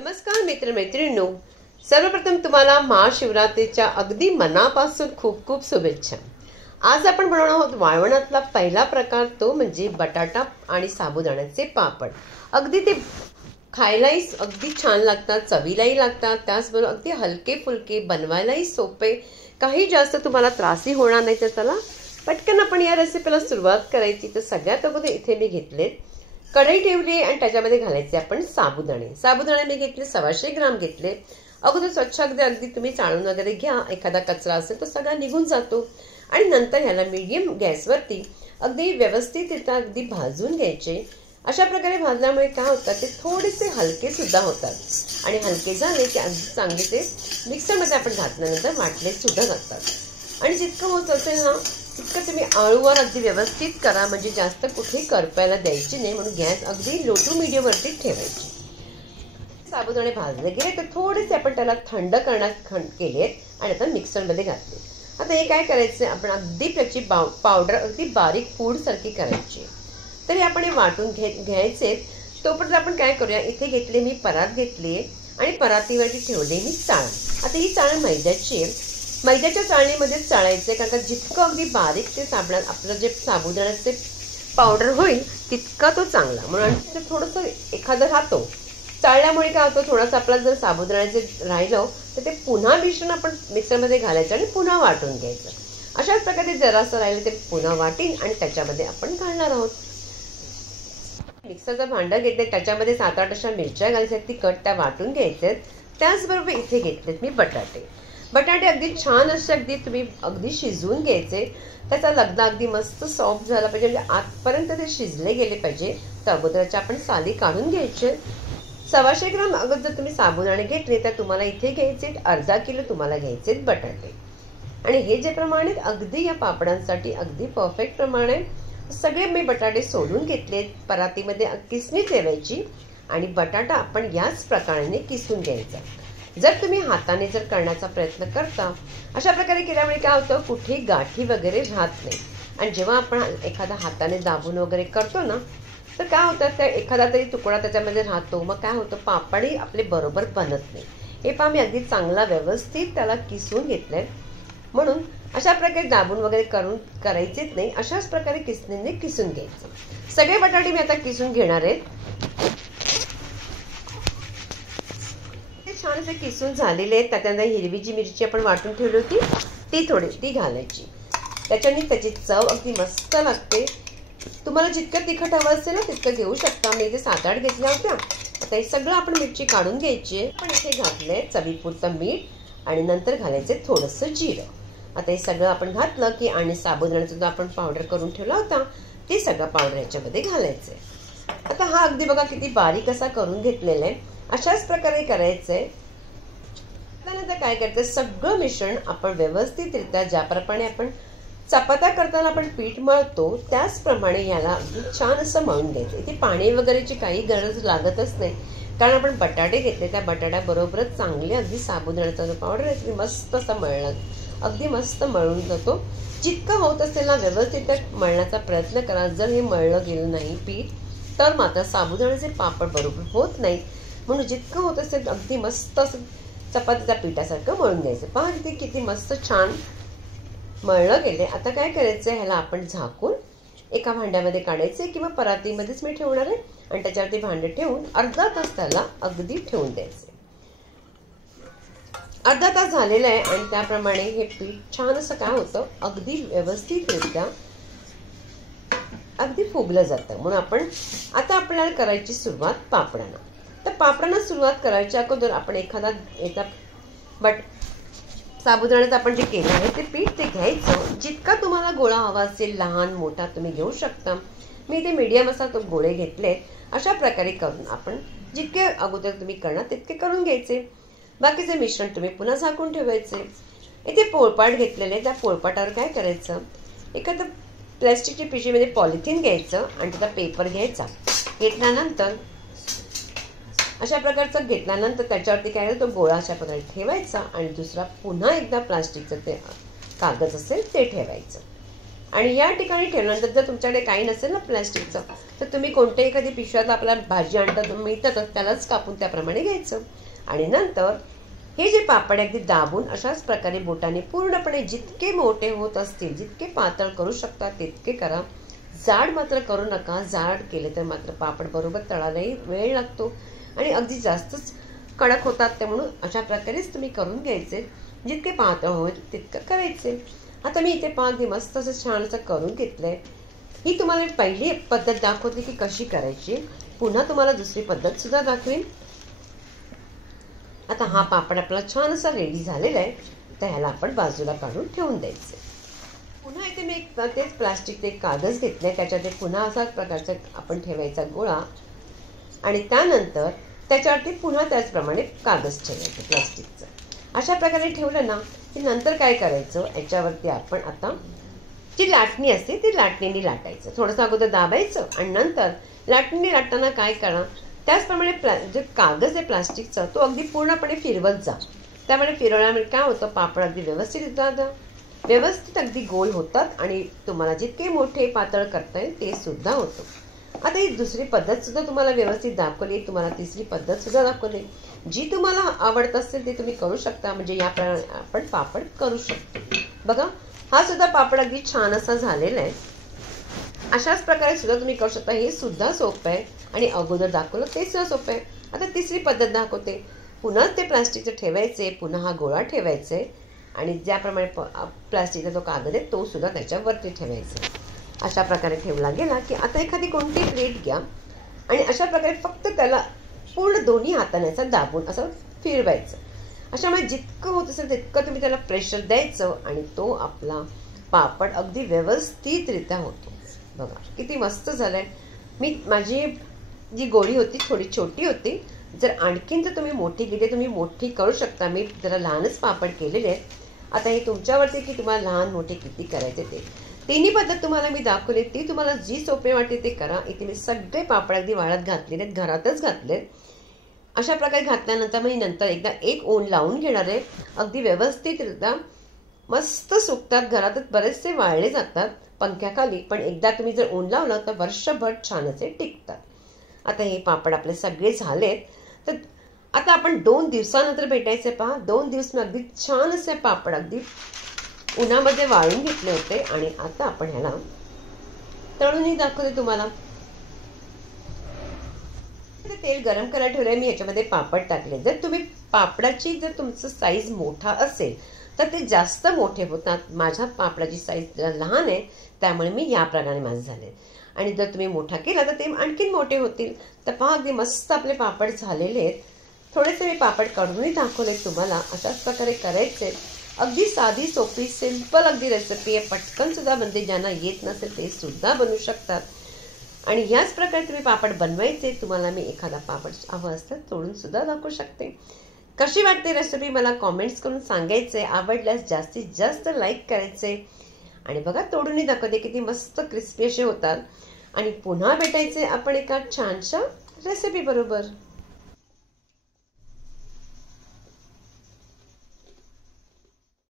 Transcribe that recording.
नमस्कार मित्रमैत्रिणींनो, सर्वप्रथम तुम्हाला महाशिवरात्रीच्या अगदी मनापासून खूप खूप शुभेच्छा। आज आपण बनवणार आहोत वाळवणातला पहिला प्रकार, तो म्हणजे बटाटा आणि साबुदाण्याचे पापड। अगदी ते खायलाही अगदी छान लागतात, चवीलाही लागतात, त्याचबरोबर अगदी हलके फुलके, बनवायलाही सोपे, काही जास्त तुम्हाला त्रासही होणार नाही। तर चला पटकन आपण या रेसिपीला सुरुवात करायची। तर सगळ्यात अगोदर इथे मी घेतले कढई ठेवली आणि त्याच्यामध्ये घालायचे आपण साबुदाणे मी घेतले 125 ग्राम घेतले। अगोदर स्वच्छ अगदी तुम्ही चाळून वगैरे घ्या, एखादा कचरा असेल तो सगळा निघून जातो। आणि नंतर ह्याला मीडियम गॅसवरती अगदी व्यवस्थितरित्या अगदी भाजून घ्यायचे। अशा प्रकारे भाजल्यामुळे काय होतं, ते थोडेसे हलके सुद्धा होतात आणि हलके झाले की अगदी चांगले ते मिक्सरमध्ये आपण घातल्यानंतर वाटले सुद्धा जातात। आणि जितकं होत असेल ना तितकं तुम्ही आळूवर अगदी व्यवस्थित करा, म्हणजे जास्त कुठेही करपायला द्यायची नाही, म्हणून गॅस अगदी लो टू मीडियमवरती ठेवायची। साबुदाणे भाजले गेले तर थोडेसे आपण त्याला थंड करण्यात केले आणि आता मिक्सरमध्ये घातले। आता हे काय करायचं, आपण अगदी त्याची पावडर अगदी बारीक पूडसारखी करायची। तरी आपण हे वाटून घ्यायचे। तोपर्यंत आपण काय करूया, इथे घेतले मी परात घेतली आणि परातीवरती ठेवले मी चाळण। आता ही चाळण मैद्याची आहे, मैद्याच्या चाळणीमध्येच चाळायचे, कारण का जितकं अगदी बारीक ते आपलं जे साबुदाण्याचे पावडर होईल तितका तो चांगला। म्हणून ते थोडंसं एखादं राहतो चाळल्यामुळे काय होतं, थोडंसं आपला जर साबुदाण्याचे राहिलं तर ते पुन्हा मिश्रण आपण मिक्सरमध्ये घालायचं आणि पुन्हा वाटून घ्यायचं। अशाच प्रकारे जरासं राहिलं ते पुन्हा वाटीन आणि त्याच्यामध्ये आपण घालणार आहोत। मिक्सरचं भांडं घेतले, त्याच्यामध्ये 7-8 अशा मिरच्या घालायच्या, तिखट त्या वाटून घ्यायच्यात। त्याचबरोबर इथे घेतलेत मी बटाटे अगदी छान असे अगदी तुम्ही अगदी शिजवून घ्यायचे। त्याचा लगदा अगदी मस्त सॉफ्ट झाला पाहिजे, म्हणजे आतपर्यंत ते शिजले गेले पाहिजे। तर अगोदरच्या आपण साली काढून घ्यायचे। 125 ग्राम अगोदर तुम्ही साबुदाणे घेतले तर तुम्हाला इथे घ्यायचे अर्धा किलो तुम्हाला घ्यायचे बटाटे। आणि हे जे प्रमाण अगदी या पापडांसाठी अगदी परफेक्ट प्रमाण आहे। सगळे मी बटाटे सोडून घेतले, परातीमध्ये किसणी ठेवायची आणि बटाटा आपण याच प्रकाराने किसून घ्यायचा। जर तुम्ही हाताने जर करण्याचा प्रयत्न करता, अशा प्रकारे केल्यामुळे काय होतं, कुठेही गाठी वगैरे राहत नाही। आणि जेव्हा आपण एखादा हाताने दाबून वगैरे करतो ना, तर काय होतं, त्या एखादा तरी तुकडा त्याच्यामध्ये राहतो, मग काय होतं, पापडही आपले बरोबर बनत नाही। हे पहा, मी अगदी चांगला व्यवस्थित त्याला किसून घेतलंय। म्हणून अशा प्रकारे दाबून वगैरे करायचेच नाही, अशाच प्रकारे किसणीने किसून घ्यायचं। सगळे बटाटे मी आता किसून घेणार आहेत। छान असे किसून झालेले आहेत। त्याच्यानंतर हिरवी जी मिरची आपण वाटून ठेवली होती ती घालायची। त्याच्याने त्याची चव अगदी मस्त लागते। तुम्हाला जितकं तिखट हवं असेल ना तितकं घेऊ शकता। मी इथे 7-8 घेतल्या होत्या। आता हे सगळं आपण मिरची काढून घ्यायची। पण इथे घातलंय चवीपुरतं मीठ आणि नंतर घालायचे थोडंसं जिरं। आता हे सगळं आपण घातलं की आणि साबुदाण्याचा जो आपण पावडर करून ठेवला होता ते सगळं पावडर याच्यामध्ये घालायचंय। आता हा अगदी बघा किती बारीक असा करून घेतलेला आहे। अशाच प्रकारे करायचंय। त्यानंतर काय करायचं, सगळं मिश्रण आपण व्यवस्थितरित्या ज्याप्रमाणे आपण चपात्या करताना आपण पीठ मळतो त्याचप्रमाणे याला छान असं मळून घ्यायचं। इथे पाणी वगैरेची काही गरज लागतच नाही, कारण आपण बटाटे घेतले, त्या बटाट्याबरोबरच चांगले अगदी साबुदाण्याचा जो पावडर आहे ते मस्त असं मळलं, अगदी मस्त मळून जातो। जितकं होत असेल ना व्यवस्थित मळण्याचा प्रयत्न करा। जर हे मळलं गेलं नाही पीठ तर मात्र साबुदाण्याचे पापड बरोबर होत नाही। म्हणून जितकं होत असेल अगदी मस्त असं चपातीच्या पिठासारखं मळून घ्यायचं। पहा ते किती मस्त छान मळलं गेले। आता काय करायचं, ह्याला आपण झाकून एका भांड्यामध्ये काढायचे किंवा परातीमध्येच मी ठेवणार आहे आणि त्याच्यावरती भांडे ठेवून अर्धा तास त्याला अगदी ठेवून द्यायचे। अर्धा तास झालेला आहे आणि त्याप्रमाणे हे पीठ छान असं काय होतं, अगदी व्यवस्थितरित्या अगदी फुगलं जातं। म्हणून आपण आता आपल्याला करायची सुरुवात पापडांना। तर पापडांना सुरुवात करायच्या अगोदर आपण एखादा साबुदाण्याचं आपण जे केलं आहे ते पीठ ते घ्यायचं। जितका तुम्हाला गोळा हवा असेल, लहान मोठा तुम्ही घेऊ शकता। मी इथे मीडियम असा तो गोळे घेतले। अशा प्रकारे करून आपण जितके अगोदर तुम्ही करणार तितके करून घ्यायचे। बाकीचे मिश्रण तुम्ही पुन्हा झाकून ठेवायचे। इथे पोळपाट घेतलेले, त्या पोळपाटावर काय करायचं, एखादं प्लॅस्टिकच्या पिशवीमध्ये पॉलिथिन घ्यायचं आणि त्याचा पेपर घ्यायचा। घेतल्यानंतर अशा प्रकारचं घेतल्यानंतर त्याच्यावरती काय तो गोळा अशा प्रकारे ठेवायचा आणि दुसरा पुन्हा एकदा प्लास्टिकचं ते कागद असेल ते ठेवायचं। आणि या ठिकाणी ठेवल्यानंतर जर तुमच्याकडे काही नसेल ना प्लॅस्टिकचं, तर तुम्ही कोणत्याही एखादी पिशव्यात आपला भाजी आणतात मिळतात त्यालाच कापून त्याप्रमाणे घ्यायचं. आणि नंतर हे जे पापड अगदी दाबून अशाच प्रकारे बोटाने पूर्णपणे जितके मोठे होत असतील, जितके पातळ करू शकता तितके करा. जाड मात्र करू नका. जाड केले तर मात्र पापड बरोबर तळालाही वेळ लागतो आणि अगदी जास्तच कडक होतात. ते म्हणून अशा प्रकारेच तुम्ही करून घ्यायचे. जितके पातळ होईल तितकं करायचे. आता मी इथे अगदी मस्त असं छान असं करून घेतलंय. ही तुम्हाला पहिली पद्धत दाखवली की कशी करायची. पुन्हा तुम्हाला दुसरी पद्धत सुद्धा दाखवेन. आता हा पापड आपला छान असा रेडी झालेला आहे, तर ह्याला आपण बाजूला काढून ठेवून द्यायचे. पुन्हा इथे मी तेच प्लास्टिकचे एक कागद घेतले, त्याच्यात पुन्हा असाच प्रकारचा आपण ठेवायचा गोळा आणि त्यानंतर त्याच्यावरती पुन्हा त्याचप्रमाणे कागद ठेवायचं प्लास्टिकचं. अशा प्रकारे ठेवलं ना की नंतर काय करायचं, याच्यावरती आपण आता जी लाटणी असते ती लाटणीने लाटायचं. थोडंसं अगोदर दाबायचं आणि नंतर लाटणीने लाटताना काय करा, त्याचप्रमाणे जे कागद आहे प्लास्टिकचा तो अगदी पूर्णपणे फिरवत जा. त्यामुळे फिरवल्यामुळे काय होतं, पापड अगदी व्यवस्थित अगदी गोल होतात आणि तुम्हाला जितके मोठे पातळ करता येईल ते सुद्धा होतं. आता ही दुसरी पद्धत सुद्धा तुम्हाला व्यवस्थित दाखवली, तुम्हाला तिसरी पद्धत सुद्धा दाखवली. जी तुम्हाला आवडत असेल ते तुम्ही करू शकता. म्हणजे या प्रमाणे आपण पापड करू शकतो. बघा हा सुद्धा पापड अगदी छान असा झालेला आहे. अशाच प्रकारे सुद्धा तुम्ही करू शकता. हे सुद्धा सोपं आहे आणि अगोदर दाखवलं ते सुद्धा सोपं आहे. आता तिसरी पद्धत दाखवते. पुन्हा ते प्लास्टिकचं ठेवायचे, पुन्हा हा गोळा ठेवायचे आणि ज्याप्रमाणे प्लास्टिकचा जो कागद आहे तो सुद्धा त्याच्यावरती ठेवायचा. अशा प्रकारे ठेवला गेला की आता एखादी कोणती प्लेट घ्या आणि अशा प्रकारे फक्त त्याला पूर्ण दोन्ही हाताने असं दाबून असं फिरवायचं. अशामुळे जितकं होत असेल तितकं तुम्ही त्याला प्रेशर द्यायचं आणि तो आपला पापड अगदी व्यवस्थितरित्या होतो. बघा किती मस्त झालंय. माझी जी गोळी होती थोडी छोटी होती. जर आणखीन जर तुम्ही मोठी केली तुम्ही मोठी करू शकता. मी जरा लहानच पापड केलेले आहेत. आता हे तुमच्यावरती की तुम्हाला लहान मोठे किती करायचे ते. तिन्ही पद्धत तुम्हाला मी दाखवली, ती तुम्हाला जी सोपे वाटते ते करा. इथे मी सगळे पापड अगदी वाळत घातलेले आहेत, घरातच घातलेत. अशा प्रकारे घातल्यानंतर मी नंतर एकदा एक ऊन लावून घेणार आहे. अगदी व्यवस्थितरित्या मस्त सुकतात. घरातच बरेचसे वाळले जातात पंख्याखाली, पण एकदा तुम्ही जर ऊन लावलं तर वर्षभर छान असे टिकतात. आता हे पापड आपले सगळे झालेत. तर आता आपण 2 दिवसानंतर भेटायचे. पहा 2 दिवस मी अगदी छान असे पापड अगदी उन्हामध्ये वाळून घेतले होते आणि आता आपण ह्याला तळूनही दाखवते तुम्हाला. तेल गरम करायला ठेवलंय मी, ह्याच्यामध्ये पापड टाकले. जर तुम्ही पापडाची जर तुमचं साईज मोठा असेल तर ते जास्त मोठे होतात. माझ्या पापडाची साईज लहान आहे त्यामुळे मी या प्रकारे माझे झाले. आणि जर तुम्ही मोठा केला तर ते आणखीन मोठे होतील. तर पहा अगदी मस्त आपले पापड झालेले आहेत. थोडेसे मी पापड काढूनही दाखवले तुम्हाला. अशाच प्रकारे करायचे. अगदी साधी सोपी सिंपल अगदी रेसिपी आहे. पटकन सुद्धा बनते. ज्यांना येत नसेल ते सुद्धा बनवू शकतात. आणि याच प्रकारे तुम्ही पापड बनवायचे. तुम्हाला मी एखादा पापड हवं असतं तोडून सुद्धा दाखवू शकते. कशी वाटते रेसिपी मला कॉमेंट्स करून सांगायचे. आवडल्यास जास्तीत जास्त लाईक करायचे. आणि बघा तोडूनही दाखवते किती मस्त क्रिस्पी असे होतात. आणि पुन्हा भेटायचे आपण एका छानशा रेसिपी बरोबर.